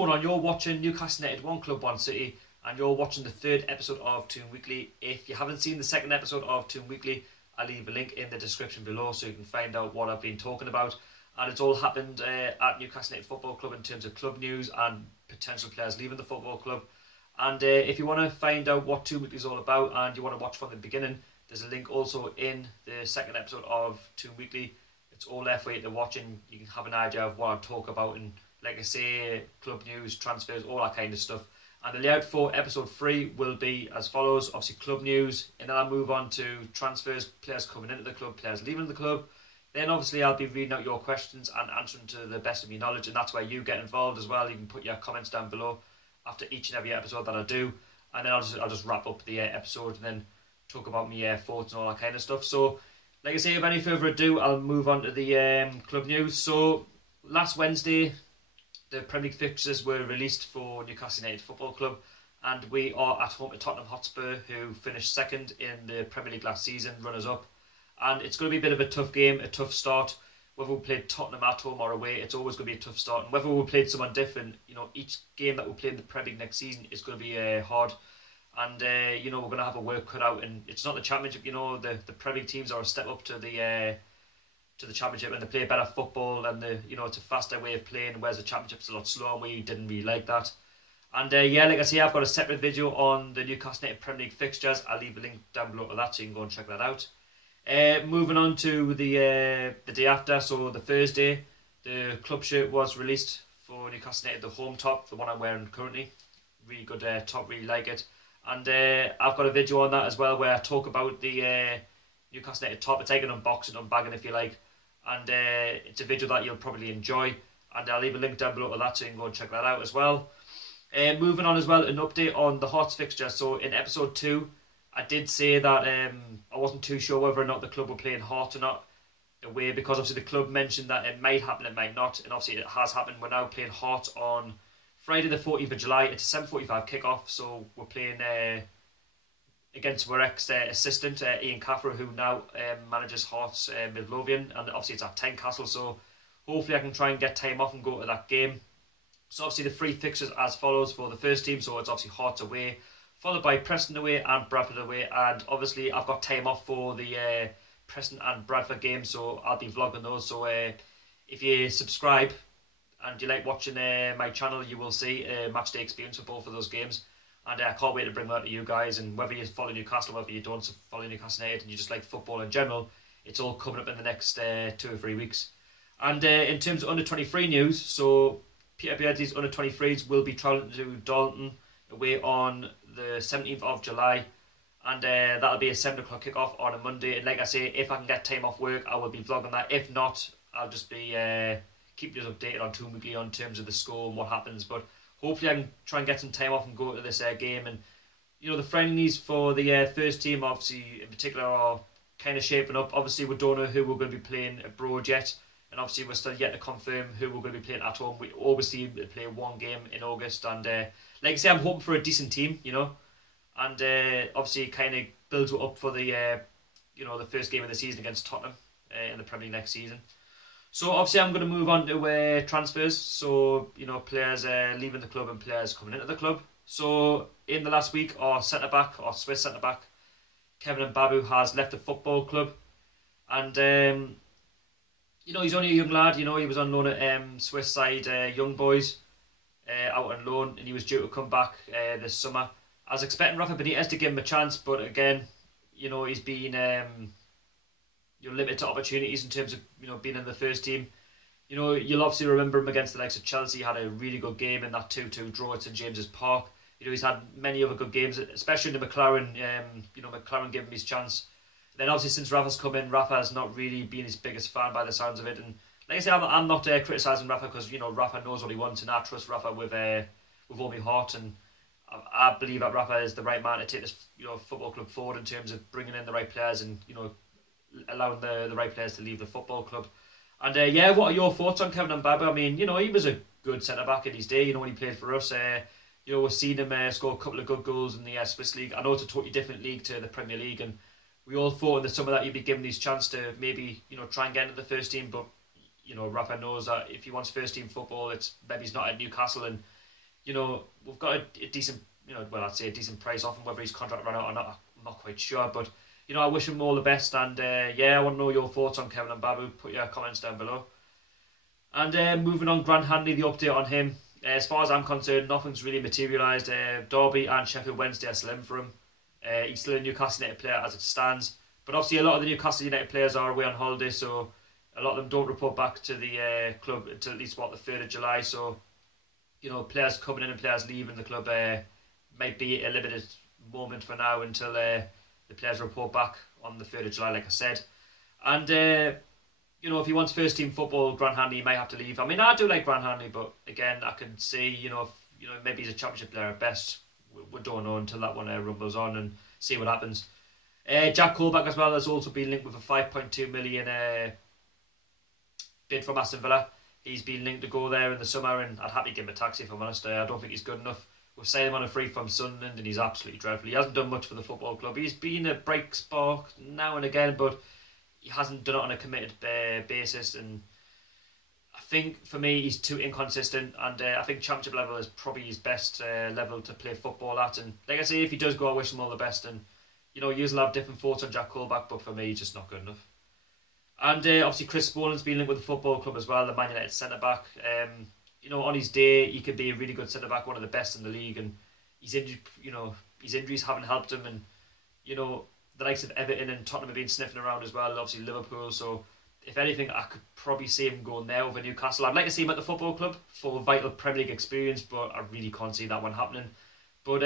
going on? You're watching Newcastle United, One Club, One City, and you're watching the third episode of Toon Weekly. If you haven't seen the second episode of Toon Weekly, I'll leave a link in the description below so you can find out what I've been talking about. And it's all happened at Newcastle United Football Club in terms of club news and potential players leaving the football club. And if you want to find out what Toon Weekly is all about and you want to watch from the beginning, there's a link also in the second episode of Toon Weekly. It's all there for you to watch and you can have an idea of what I talk about, and like I say, club news, transfers, all that kind of stuff. And the layout for episode 3 will be as follows. Obviously club news, and then I'll move on to transfers, players coming into the club, players leaving the club. Then obviously I'll be reading out your questions and answering to the best of my knowledge, and that's where you get involved as well. You can put your comments down below after each and every episode that I do, and then I'll just wrap up the episode and then talk about my thoughts and all that kind of stuff. So like I say, without any further ado, I'll move on to the club news. So last Wednesday, the Premier League fixtures were released for Newcastle United Football Club, and we are at home to Tottenham Hotspur, who finished second in the Premier League last season, runners-up. And it's going to be a bit of a tough game, a tough start. Whether we played Tottenham at home or away, it's always going to be a tough start. And whether we played someone different, you know, each game that we play in the Premier League next season is going to be hard. And, you know, we're going to have a work cut out. And it's not the Championship, you know, the Premier League teams are a step up to the Championship, and they play better football, and you know, it's a faster way of playing, whereas the Championship's a lot slower, and we didn't really like that. And yeah, like I say, I've got a separate video on the Newcastle United Premier League fixtures. I'll leave a link down below to that so you can go and check that out. Moving on to the day after, so the Thursday, the club shirt was released for Newcastle United, the home top, the one I'm wearing currently. Really good top, really like it. And I've got a video on that as well where I talk about the Newcastle United top. It's like an unboxing, unbagging if you like. And it's a video that you'll probably enjoy. And I'll leave a link down below to that so you can go and check that out as well. Moving on as well, an update on the Hearts fixture. So in episode 2, I did say that I wasn't too sure whether or not the club were playing Hearts or not away, because obviously the club mentioned that it might happen, it might not. And obviously it has happened. We're now playing Hearts on Friday the 14th of July. It's a 7:45 kickoff. So we're playing against our ex-assistant, Ian Caffrey, who now manages Hearts Midlothian, and obviously it's at Tynecastle, so hopefully I can try and get time off and go to that game. So obviously the 3 fixtures as follows for the first team, so it's obviously Hearts away, followed by Preston away and Bradford away, and obviously I've got time off for the Preston and Bradford games, so I'll be vlogging those. So if you subscribe and you like watching my channel, you will see a match day experience for both of those games. And I can't wait to bring that to you guys. And whether you follow Newcastle, whether you don't follow Newcastle United, and you just like football in general, it's all coming up in the next 2 or 3 weeks. And in terms of under-23 news, so Peter Beardsley's under-23s will be travelling to Darlington away on the 17th of July. And that'll be a 7 o'clock kickoff on a Monday. And like I say, if I can get time off work, I will be vlogging that. If not, I'll just be keeping you updated on Toon Weekly on terms of the score and what happens. But hopefully I can try and get some time off and go to this game. And, you know, the friendlies for the first team, obviously, in particular, are kind of shaping up. Obviously, we don't know who we're going to be playing abroad yet. And obviously, we're still yet to confirm who we're going to be playing at home. We obviously play 1 game in August. And, like I say, I'm hoping for a decent team, you know. And, obviously, it kind of builds up for the, you know, the first game of the season against Tottenham in the Premier League next season. So obviously I'm going to move on to transfers, so, you know, players leaving the club and players coming into the club. So in the last week, our centre-back, our Swiss centre-back, Kevin Mbabu, has left the football club. And, you know, he's only a young lad, you know, he was on loan at Swiss side Young Boys, out on loan, and he was due to come back this summer. I was expecting Rafa Benitez to give him a chance, but again, you know, he's been you're limited to opportunities in terms of, you know, being in the first team. You know, you'll obviously remember him against the likes of Chelsea. He had a really good game in that 2-2 draw at St James's Park. You know, he's had many other good games, especially in the McLaren. You know, McLaren gave him his chance. Then obviously since Rafa's come in, Rafa has not really been his biggest fan by the sounds of it. And like I say, I'm not criticising Rafa, because, you know, Rafa knows what he wants, and I trust Rafa with all my heart. And I believe that Rafa is the right man to take this, you know, football club forward in terms of bringing in the right players and, you know, allowing the right players to leave the football club. And yeah, what are your thoughts on Kevin Mbabu? I mean, you know, he was a good centre-back in his day, you know, when he played for us. You know, we've seen him score a couple of good goals in the Swiss League. I know it's a totally different league to the Premier League, and we all thought in the summer that he'd be given his chance to maybe, you know, try and get into the first team. But, you know, Rafa knows that if he wants first team football, it's maybe he's not at Newcastle, and we've got a decent, well, I'd say a decent price off him. Whether his contract ran out or not, I'm not quite sure. But, I wish him all the best. And, I want to know your thoughts on Kevin and Babu. Put your comments down below. And moving on, Grant Hanley, the update on him. As far as I'm concerned, nothing's really materialised. Derby and Sheffield Wednesday are still in for him. He's still a Newcastle United player as it stands. But obviously a lot of the Newcastle United players are away on holiday, so a lot of them don't report back to the club until at least, the 3rd of July. So, players coming in and players leaving the club might be a limited moment for now until the players report back on the 3rd of July, like I said. And, if he wants first team football, Grant Hanley, he might have to leave. I mean, I do like Grant Hanley, but again, I can see, maybe he's a championship player at best. We don't know until that one rumbles on and see what happens. Jack Colback as well has also been linked with a 5.2 million bid from Aston Villa. He's been linked to go there in the summer, and I'd happily give him a taxi if I'm honest. I don't think he's good enough. We've signed him on a free from Sunderland, and he's absolutely dreadful. He hasn't done much for the football club. He's been a bright spark now and again, but he hasn't done it on a committed basis. And I think for me, he's too inconsistent, and I think championship level is probably his best level to play football at. And like I say, if he does go, I wish him all the best. And you'll have different thoughts on Jack Colback, but for me, he's just not good enough. And obviously, Chris Smallin's been linked with the football club as well, the Man United centre back. On his day, he could be a really good centre back, one of the best in the league. And his injuries haven't helped him. And the likes of Everton and Tottenham have been sniffing around as well. Obviously, Liverpool. So if anything, I could probably see him going there over Newcastle. I'd like to see him at the football club for vital Premier League experience, but I really can't see that one happening. But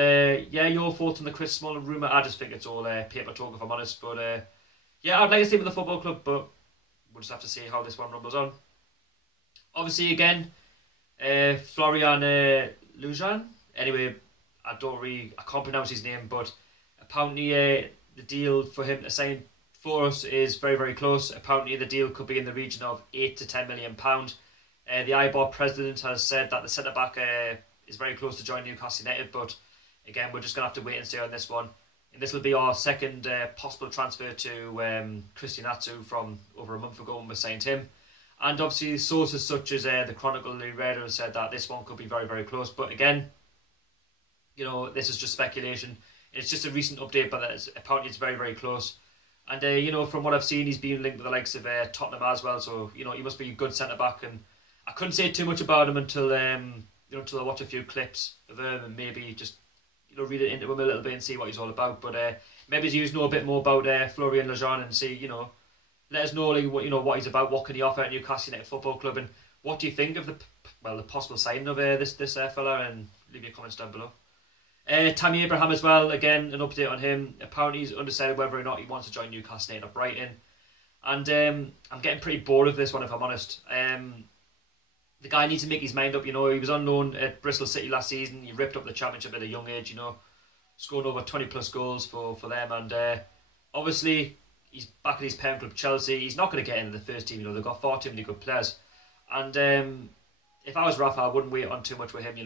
your thoughts on the Chris Smalling rumour? I just think it's all paper talk, if I'm honest. But I'd like to see him at the football club, but we'll just have to see how this one rumbles on. Obviously, again, Florian Lejeune. Anyway, I can't pronounce his name, but apparently the deal for him to sign for us is very, very close. Apparently the deal could be in the region of £8 to £10 million. The IBOR president has said that the centre-back is very close to join Newcastle United, but again, we're just going to have to wait and see on this one. And this will be our second possible transfer to Christian Atsu from over a month ago when we signed him. And obviously sources such as the Chronicle Lee Redder have said that this one could be very, very close. But again, this is just speculation. It's just a recent update, but apparently it's very, very close. And, from what I've seen, he's been linked with the likes of Tottenham as well. So, he must be a good centre-back. And I couldn't say too much about him until I watch a few clips of him and maybe just, read it into him a little bit and see what he's all about. But maybe you know a bit more about Florian Lejeune and see, let us know what he's about, what can he offer at Newcastle United Football Club, and what do you think of the possible signing of this fella, and leave your comments down below. Tammy Abraham as well, again, an update on him. Apparently he's undecided whether or not he wants to join Newcastle United or Brighton. And I'm getting pretty bored of this one, if I'm honest. The guy needs to make his mind up, He was on loan at Bristol City last season. He ripped up the championship at a young age, scored over 20 plus goals for them. And obviously, he's back at his parent club, Chelsea. He's not going to get into the first team, They've got far too many good players. And if I was Rafa, I wouldn't wait on too much with him,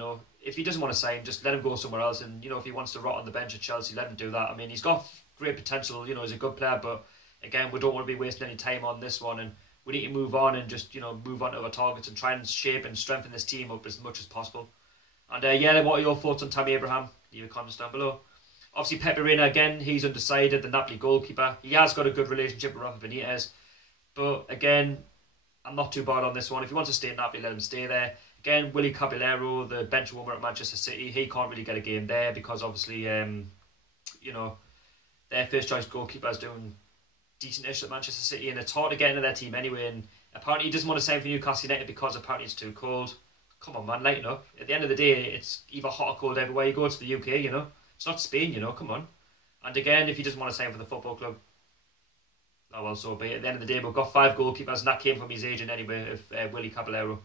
If he doesn't want to sign, just let him go somewhere else. And, if he wants to rot on the bench at Chelsea, let him do that. I mean, he's got great potential, he's a good player. But, again, we don't want to be wasting any time on this one. And we need to move on and just, move on to other targets and try and shape and strengthen this team up as much as possible. And, what are your thoughts on Tammy Abraham? Leave your comments down below. Obviously, Pepe Reina, again, he's undecided, the Napoli goalkeeper. He has got a good relationship with Rafa Benitez. But, again, I'm not too bad on this one. If he wants to stay in Napoli, let him stay there. Again, Willy Caballero, the bench warmer at Manchester City, he can't really get a game there because obviously, their first choice goalkeeper is doing decent-ish at Manchester City, and it's hard to get into their team anyway. And apparently he doesn't want to sign for Newcastle United because apparently it's too cold. Come on, man, lighten up. At the end of the day, it's either hot or cold everywhere you go. To the UK, It's not Spain, come on. And again, if he doesn't want to sign for the football club, oh well, so be it. At the end of the day, we've got 5 goalkeepers, and that came from his agent anyway, of Willy Caballero.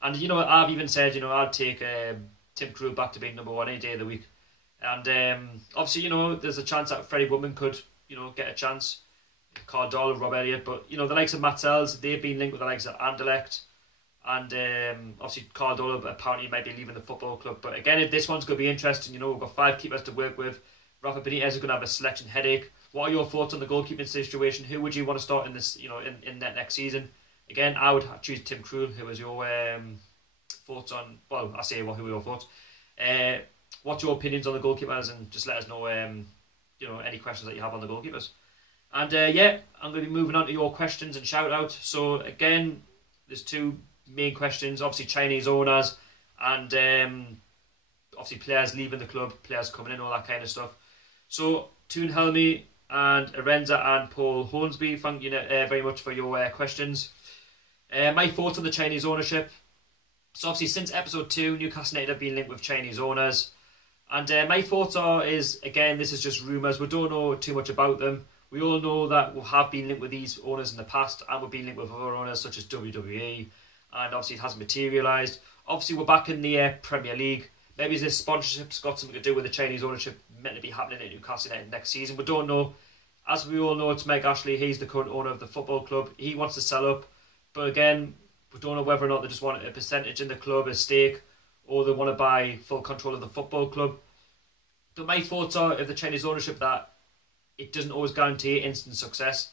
And, I've even said, I'd take Tim Krul back to being number 1 any day of the week. And obviously, there's a chance that Freddie Woodman could, get a chance. Carl Doll, Rob Elliott. But, the likes of Matt Sells, they've been linked with the likes of Anderlecht. And obviously, Carl Doll apparently might be leaving the football club. But again, if this one's going to be interesting, we've got 5 keepers to work with. Rafa Benitez is going to have a selection headache. What are your thoughts on the goalkeeping situation? Who would you want to start in this, in that next season? Again, I would choose Tim Krul. Who was your thoughts on? Well, I say, who were your thoughts? What's your opinions on the goalkeepers, and just let us know any questions that you have on the goalkeepers. And I'm going to be moving on to your questions and shout out. So again, there's two main questions, obviously Chinese owners and obviously players leaving the club, players coming in, all that kind of stuff. So Toon Helmy and Arenza and Paul Hornsby, thank you very much for your questions. My thoughts on the Chinese ownership. So obviously since episode 2, Newcastle United have been linked with Chinese owners. And my thoughts is, again, this is just rumours. We don't know too much about them. We all know that we have been linked with these owners in the past, and we've been linked with other owners such as WWE, and obviously it hasn't materialised. Obviously we're back in the Premier League. Maybe this sponsorship's got something to do with the Chinese ownership meant to be happening at Newcastle United next season. We don't know. As we all know, it's Mike Ashley. He's the current owner of the football club. He wants to sell up, but again, we don't know whether or not they just want a percentage in the club, a stake, or they want to buy full control of the football club. But my thoughts are, if the Chinese ownership, that it doesn't always guarantee instant success.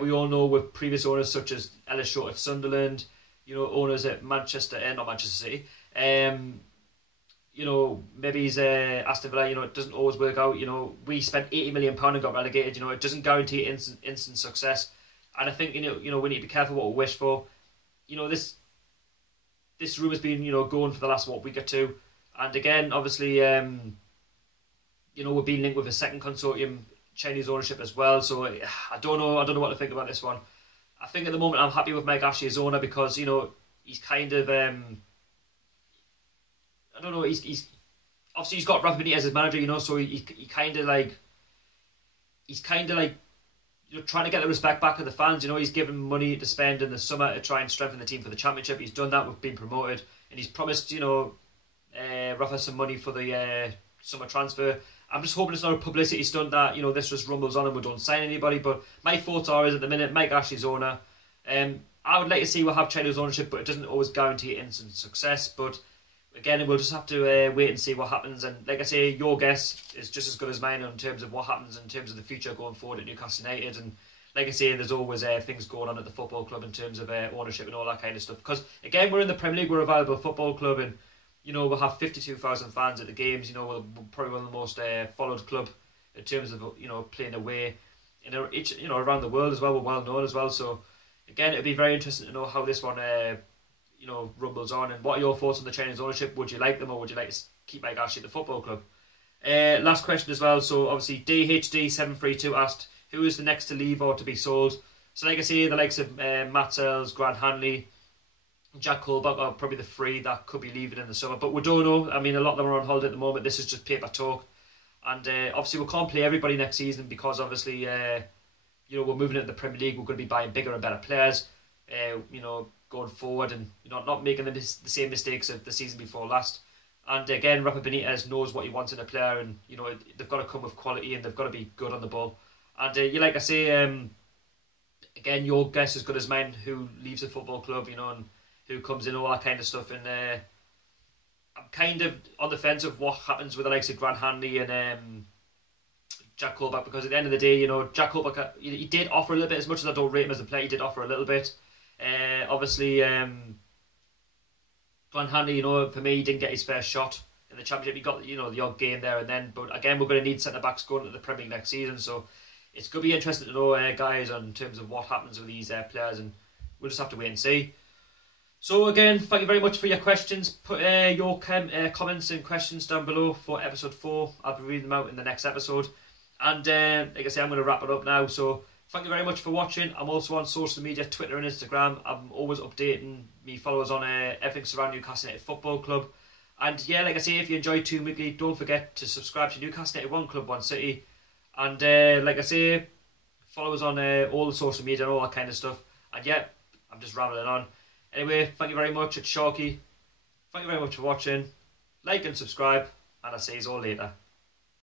We all know with previous owners such as Ellis Short at Sunderland, owners at not Manchester City, maybe he's Aston Villa, it doesn't always work out. We spent £80 million and got relegated. It doesn't guarantee instant success. And I think, we need to be careful what we wish for. This rumour's been, going for the last, week or two. And again, obviously, we're being linked with a second consortium, Chinese ownership as well. So I don't know what to think about this one. I think at the moment I'm happy with Mike Ashley as owner because, he's kind of, he's obviously he's got Rafa Benitez as manager, so he's kind of like trying to get the respect back of the fans. He's given money to spend in the summer to try and strengthen the team for the championship. He's done that. We've been promoted, and he's promised Rafa some money for the summer transfer. I'm just hoping it's not a publicity stunt that this just rumbles on and we don't sign anybody. But my thoughts are, at the minute, Mike Ashley's owner. I would like to see we'll have Chinese ownership, but it doesn't always guarantee instant success. But again, we'll just have to wait and see what happens. And like I say, your guess is just as good as mine in terms of what happens in terms of the future going forward at Newcastle United. And like I say, there's always things going on at the football club in terms of ownership and all that kind of stuff. Because again, we're in the Premier League, we're a viable football club, and we'll have 52,000 fans at the games. We're probably one of the most followed club in terms of playing away, around the world as well. We're well known as well. So again, it'd be very interesting to know how this one rumbles on. And what are your thoughts on the Chinese ownership? Would you like them, or would you like to keep Mike Ashley at the football club? Last question as well. So obviously DHD732 asked, who is the next to leave or to be sold? So like I say, the likes of Matt Sells, Grant Hanley, Jack Colback are probably the three that could be leaving in the summer, but we don't know. I mean, a lot of them are on holiday at the moment. This is just paper talk, and obviously we can't play everybody next season because obviously we're moving into the Premier League. We're going to be buying bigger and better players, going forward, and not making the same mistakes of the season before last. And again, Rafa Benitez knows what he wants in a player, and they've got to come with quality and they've got to be good on the ball. And like I say, again, your guess is as good as mine. Who leaves the football club, and who comes in, all that kind of stuff. And I'm kind of on the fence of what happens with the likes of Grant Hanley and Jack Colback, because at the end of the day, Jack Colback, he did offer a little bit. As much as I don't rate him as a player, he did offer a little bit. Obviously, Grant Hanley, for me, he didn't get his first shot in the championship. He got the odd game there and then, but again, we're going to need centre backs going into the Premier League next season. So it's going to be interesting to know, guys, in terms of what happens with these players, and we'll just have to wait and see. So again, thank you very much for your questions. Put your comments and questions down below for episode 4. I'll be reading them out in the next episode. And like I say, I'm going to wrap it up now. So thank you very much for watching. I'm also on social media, Twitter and Instagram. I'm always updating me followers on everything surrounding Newcastle United Football Club. And yeah, like I say, if you enjoy Toon Weekly, don't forget to subscribe to Newcastle United One Club, One City. And like I say, follow us on all the social media and all that kind of stuff. And yeah, I'm just rambling on. Anyway, thank you very much. It's Sharky. Thank you very much for watching. Like and subscribe, and I'll see you all later.